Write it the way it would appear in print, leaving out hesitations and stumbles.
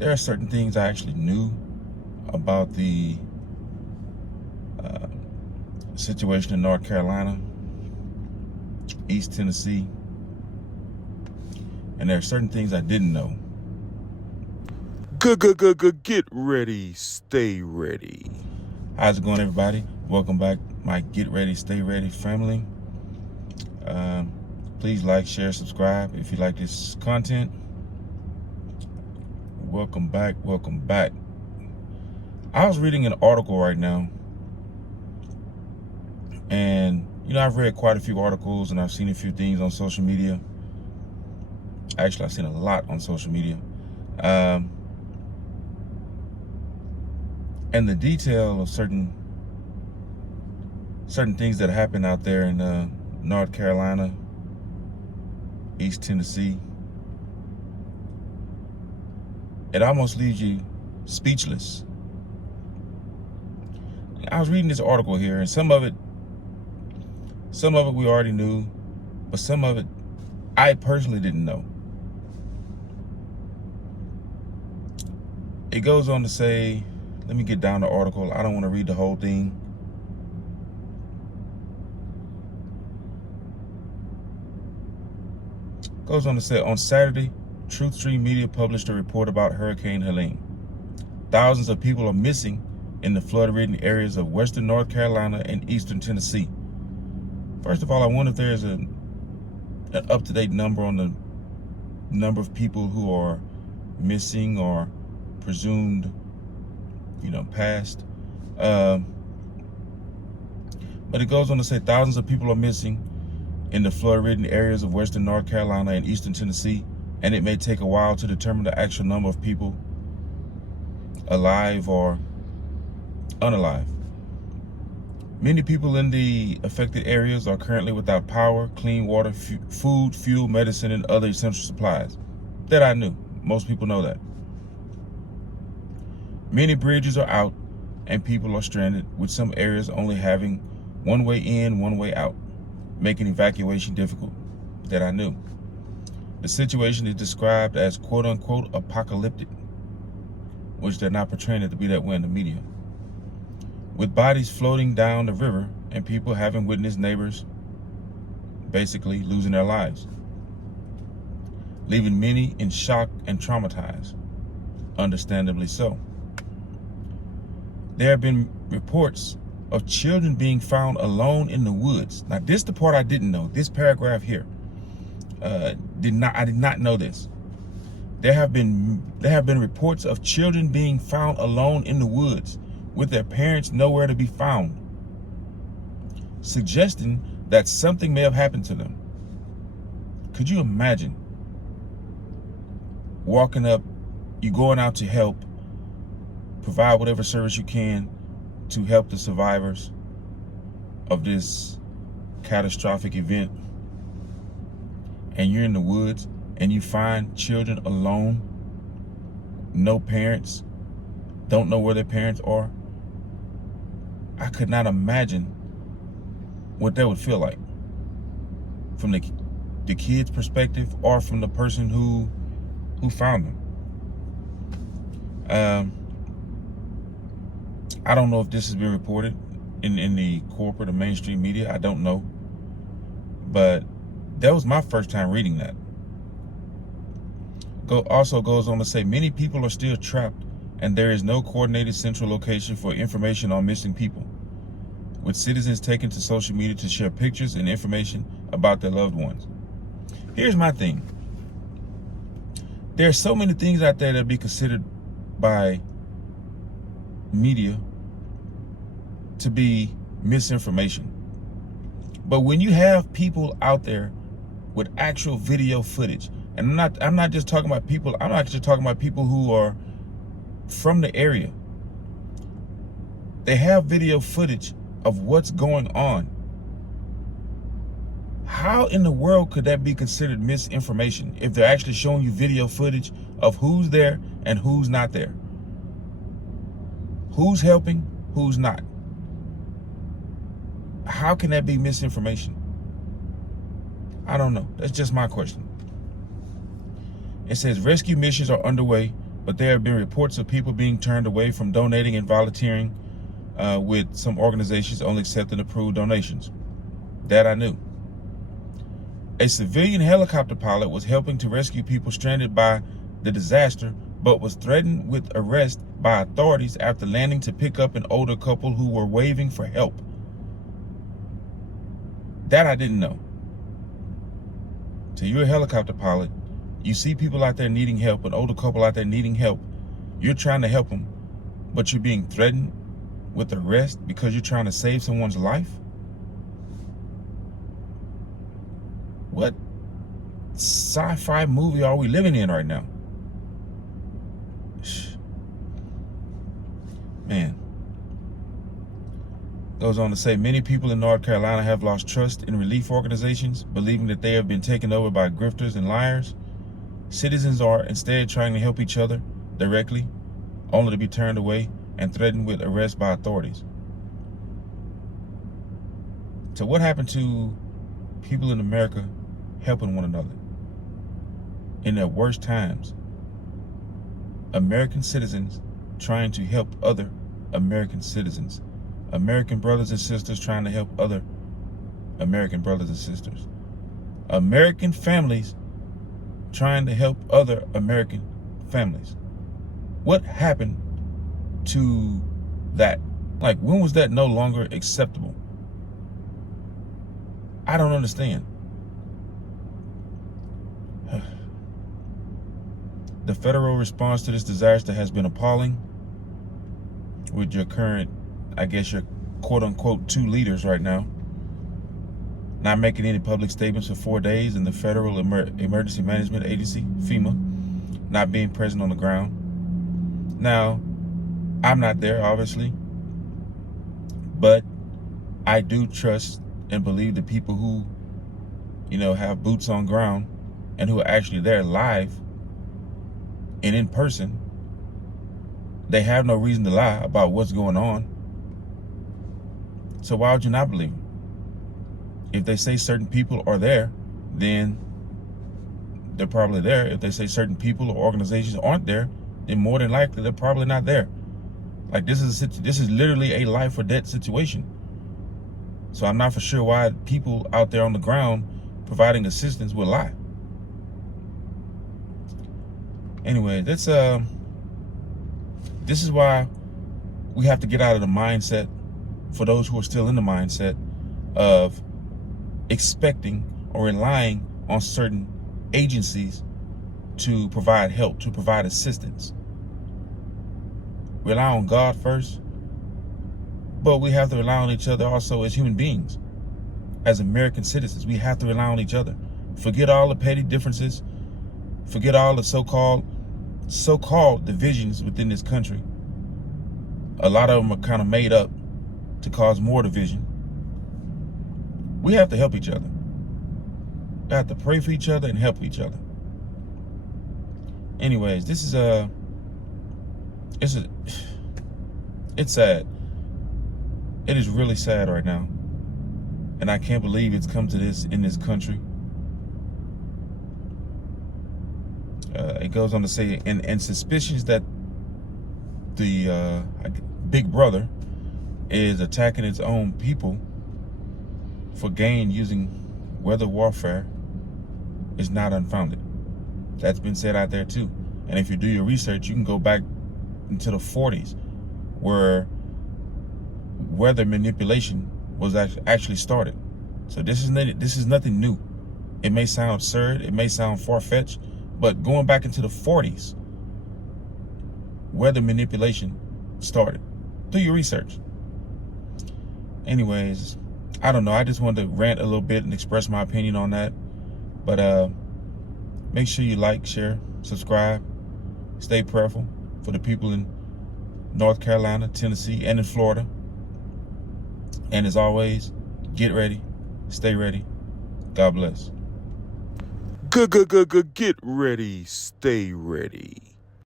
there are certain things I actually knew about the situation in North Carolina, East Tennessee, and there are certain things I didn't know. Get ready, stay ready. How's it going, everybody? Welcome back, my Get Ready, Stay Ready family. Please like, share, subscribe if you like this content. Welcome back, welcome back. I was reading an article right now, and I've read quite a few articles and I've seen a few things on social media. Actually, I've seen a lot on social media. And the detail of certain things that happen out there in North Carolina, East Tennessee, it almost leaves you speechless. I was reading this article here, and some of it we already knew, but some of it I personally didn't know. It goes on to say, let me get down the article. I don't want to read the whole thing. Goes on to say, on Saturday, TruthStream Media published a report about Hurricane Helene. Thousands of people are missing in the flood-ridden areas of western North Carolina and eastern Tennessee. First of all, I wonder if there's an up-to-date number on the number of people who are missing or presumed passed. But it goes on to say thousands of people are missing in the flood-ridden areas of western North Carolina and eastern Tennessee, and it may take a while to determine the actual number of people alive or unalive. Many people in the affected areas are currently without power, clean water, food, fuel, medicine, and other essential supplies. That I knew. Most people know that. Many bridges are out and people are stranded, with some areas only having one way in, one way out, making evacuation difficult. That I knew. The situation is described as quote-unquote apocalyptic, which they're not portraying it to be that way in the media. With bodies floating down the river and people having witnessed neighbors basically losing their lives, leaving many in shock and traumatized, understandably so. There have been reports of children being found alone in the woods. Now, this is the part I didn't know. This paragraph here, I did not know this. There have been reports of children being found alone in the woods with their parents nowhere to be found, suggesting that something may have happened to them. Could you imagine walking up, you going out to help, provide whatever service you can to help the survivors of this catastrophic event, and you're in the woods and you find children alone, no parents, don't know where their parents are? I could not imagine what that would feel like from the kid's perspective or from the person who found them. I don't know if this has been reported in the corporate or mainstream media. I don't know. But that was my first time reading that. Also goes on to say, many people are still trapped and there is no coordinated central location for information on missing people, with citizens taking to social media to share pictures and information about their loved ones. Here's my thing. There are so many things out there that be considered by media to be misinformation. But when you have people out there with actual video footage, and I'm not just talking about people, I'm actually talking about people who are from the area. They have video footage of what's going on. How in the world could that be considered misinformation if they're actually showing you video footage of who's there and who's not there? Who's helping, who's not? How can that be misinformation? I don't know. That's just my question. It says rescue missions are underway but there have been reports of people being turned away from donating and volunteering with some organizations only accepting approved donations. That I knew. A civilian helicopter pilot was helping to rescue people stranded by the disaster, but was threatened with arrest by authorities after landing to pick up an older couple who were waving for help. That I didn't know. So you're a helicopter pilot. You see people out there needing help, an older couple out there needing help. You're trying to help them, but you're being threatened with arrest because you're trying to save someone's life? What sci-fi movie are we living in right now? Man. Goes on to say, many people in North Carolina have lost trust in relief organizations, believing that they have been taken over by grifters and liars. Citizens are instead trying to help each other directly, only to be turned away and threatened with arrest by authorities. So what happened to people in America helping one another in their worst times? American citizens trying to help other American citizens. American brothers and sisters trying to help other American brothers and sisters. American families trying to help other American families. What happened to that? Like, when was that no longer acceptable? I don't understand. The federal response to this disaster has been appalling, with your current, I guess your quote-unquote 2 leaders right now not making any public statements for 4 days, and the Federal Emergency Management Agency, FEMA, not being present on the ground. Now, I'm not there, obviously, but I do trust and believe the people who, have boots on ground and who are actually there live and in person. They have no reason to lie about what's going on. So why would you not believe them? If they say certain people are there, then they're probably there. If they say certain people or organizations aren't there, then more than likely they're probably not there. Like, this is literally a life or death situation. So I'm not for sure why people out there on the ground providing assistance would lie. Anyway, this is why we have to get out of the mindset, for those who are still in the mindset of expecting or relying on certain agencies to provide help, to provide assistance. Rely on God first, but we have to rely on each other also as human beings. As American citizens, we have to rely on each other. Forget all the petty differences. Forget all the so-called divisions within this country. A lot of them are kind of made up to cause more division. We have to help each other. We have to pray for each other and help each other. Anyways, this is it's sad. It is really sad right now. And I can't believe it's come to this in this country. It goes on to say, and suspicions that the Big Brother is attacking its own people for gain using weather warfare is not unfounded. That's been said out there too. And if you do your research, you can go back into the 40s where weather manipulation was actually started. So this is nothing new. It may sound absurd, it may sound far-fetched, but going back into the 40s, weather manipulation started. Do your research. Anyways, I don't know. I just wanted to rant a little bit and express my opinion on that. But make sure you like, share, subscribe. Stay prayerful for the people in North Carolina, Tennessee, and in Florida. And as always, get ready, stay ready. God bless. Get ready, stay ready.